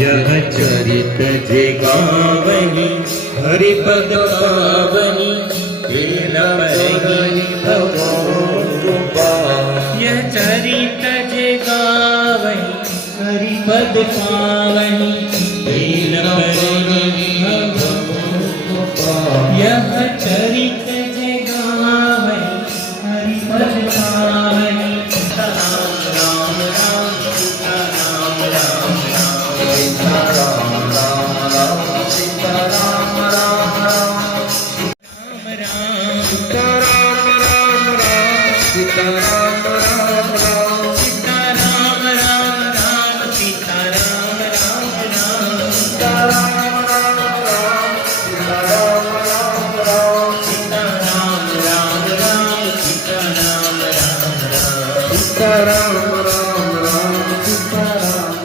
यह चरित जे गावनी हरिपद पावनी यह चरित जे गावनी हरिपद पावनी यह चरित जे गावनी हरिपद पावनी राम राम राम राम सीता राम राम राम सीता राम राम राम सीता राम राम राम सीता राम राम राम सीता राम राम राम सीता राम राम राम सीता राम राम राम सीता राम राम राम सीता राम राम राम सीता राम राम राम सीता राम राम राम सीता राम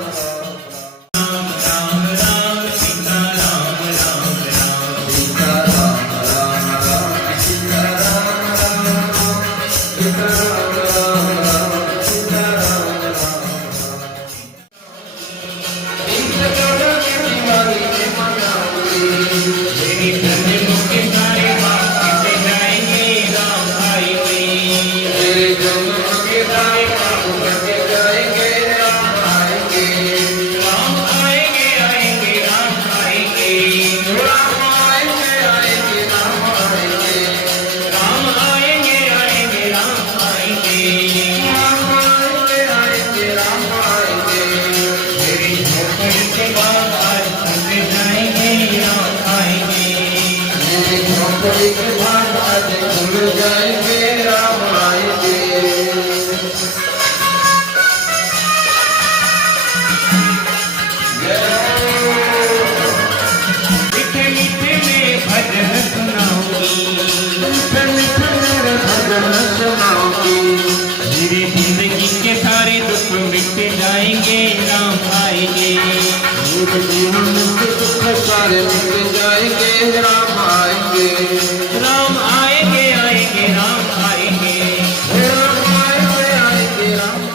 मेरी जिंदगी के सारे दुख मिट जाएंगे राम आएंगे जीवन के दुख सारे मिट जाएंगे राम आएंगे राम आएंगे आएंगे राम आएंगे राम आएंगे आएंगे राम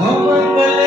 અમંગલ